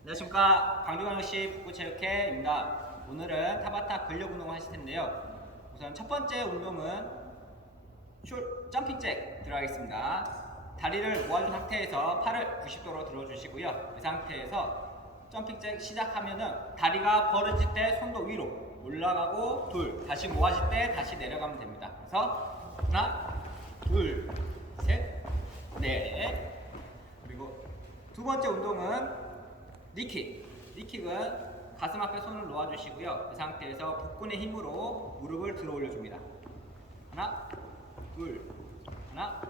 안녕하십니까 광주광역시 북부체육회입니다. 오늘은 타바타 근력 운동을 하실 텐데요. 우선 첫 번째 운동은 슛 점핑잭 들어가겠습니다. 다리를 모아준 상태에서 팔을 90도로 들어주시고요. 이 상태에서 점핑잭 시작하면은 다리가 벌어질 때 손도 위로 올라가고 둘 다시 모아질 때 다시 내려가면 됩니다. 그래서 하나 둘셋넷 그리고 두 번째 운동은 니킥. 니킥은 가슴 앞에 손을 놓아주시고요. 그 상태에서 복근의 힘으로 무릎을 들어 올려줍니다. 하나, 둘, 하나,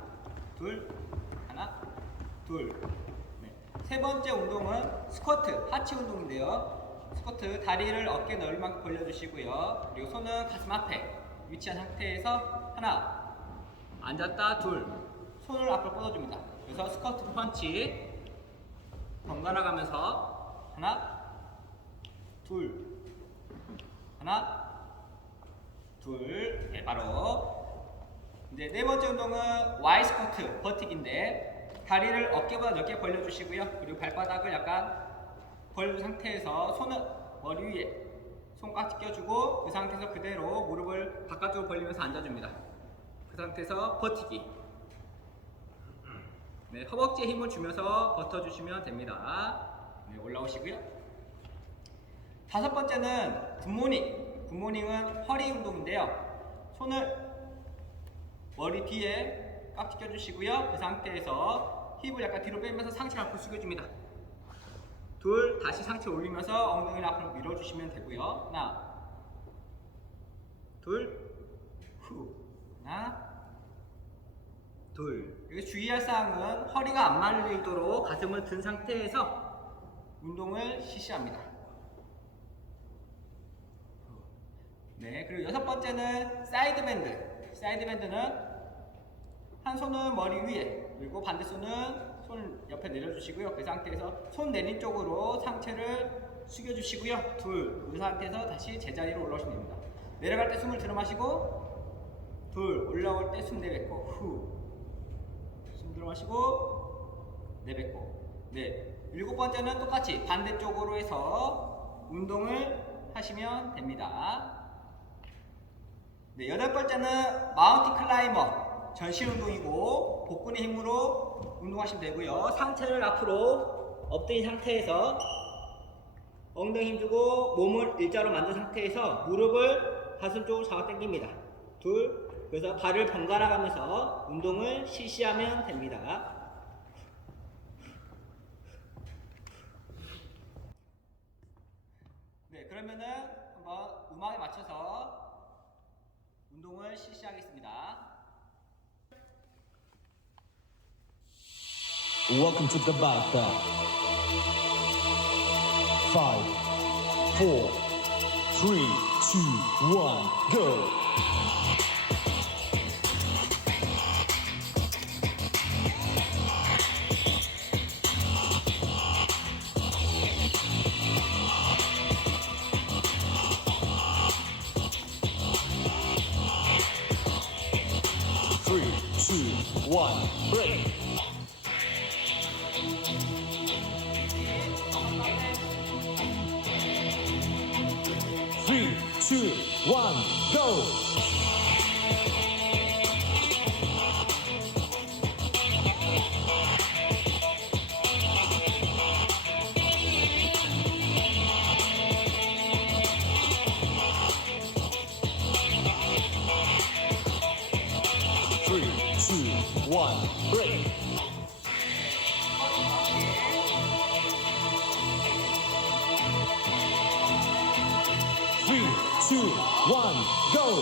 둘, 하나, 둘. 네. 세 번째 운동은 스쿼트, 하체 운동인데요. 스쿼트 다리를 어깨 넓을 만큼 벌려주시고요. 그리고 손은 가슴 앞에 위치한 상태에서 하나, 앉았다, 둘. 손을 앞으로 뻗어줍니다. 그래서 스쿼트 펀치. 번갈아 가면서 하나 둘 하나 둘 네, 바로 이제 네 번째 운동은 Y 스쿼트 버티기인데 다리를 어깨보다 넓게 벌려주시고요 그리고 발바닥을 약간 벌린 상태에서 손은 머리 위에 손깍지 껴주고 그 상태에서 그대로 무릎을 바깥쪽으로 벌리면서 앉아줍니다 그 상태에서 버티기 네, 허벅지에 힘을 주면서 버텨주시면 됩니다. 네, 올라오시고요. 다섯 번째는 굿모닝. 굿모닝은 허리 운동인데요. 손을 머리 뒤에 깍지 껴주시고요. 그 상태에서 힙을 약간 뒤로 빼면서 상체 앞으로 숙여줍니다. 둘, 다시 상체 올리면서 엉덩이를 앞으로 밀어주시면 되고요. 하나, 둘, 후, 하나, 둘. 여기 주의할 사항은 허리가 안 말리도록 가슴을 든 상태에서 운동을 실시합니다. 네, 그리고 여섯 번째는 사이드 밴드. 사이드 밴드는 한 손은 머리 위에, 그리고 반대 손은 손을 옆에 내려주시고요. 그 상태에서 손 내린 쪽으로 상체를 숙여주시고요. 둘, 그 상태에서 다시 제자리로 올라오시면 됩니다. 내려갈 때 숨을 들어 마시고, 둘, 올라올 때 숨 내뱉고, 후. 숨 들어 마시고, 내뱉고. 네. 일곱 번째는 똑같이 반대쪽으로 해서 운동을 하시면 됩니다. 네, 여덟 번째는 마운틴 클라이머 전신 운동이고 복근의 힘으로 운동하시면 되고요. 상체를 앞으로 엎드린 상태에서 엉덩이 힘주고 몸을 일자로 만든 상태에서 무릎을 가슴 쪽으로 잡아 당깁니다. 둘, 그래서 발을 번갈아 가면서 운동을 실시하면 됩니다. 네, 그러면은 한번 음악에 맞춰서 운동을 실시하겠습니다. Welcome to the Bata. Five, four, three, two, one, go. Three, two, one, break. Three, two, one, break! Three,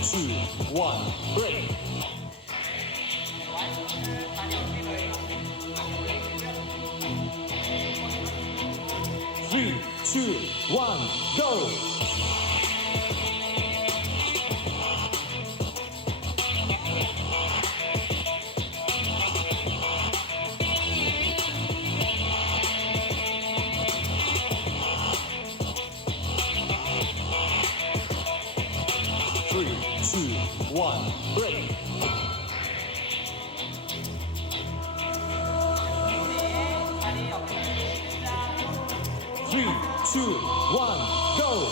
two, one, break! two, one, go! Three, two, one, break. Three, two, one, go!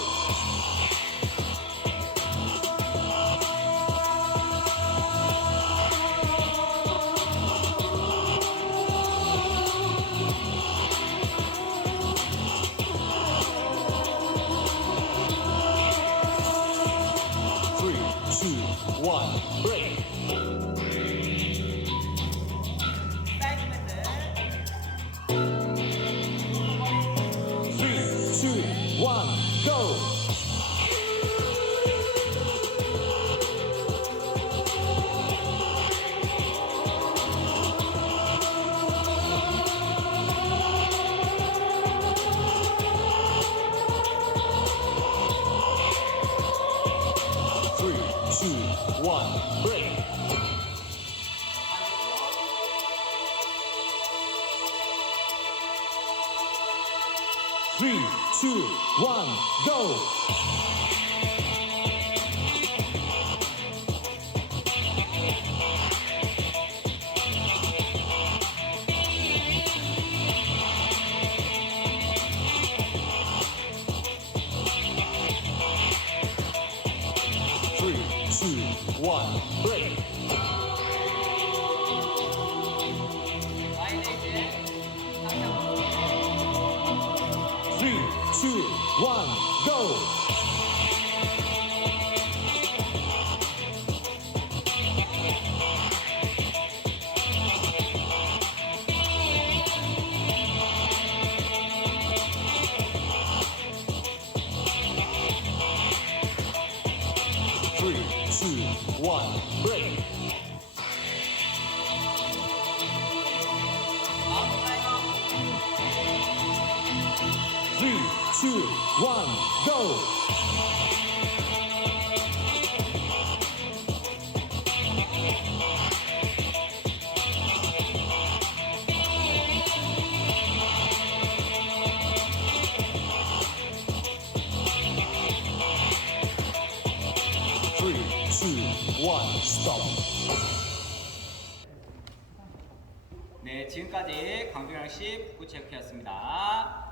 Three, two, one, break. Two, one, break. Three, two, one, go! Two, one, break. one, break. Three, two, one, go! 네, 지금까지 강동영 씨 북구 체크였습니다.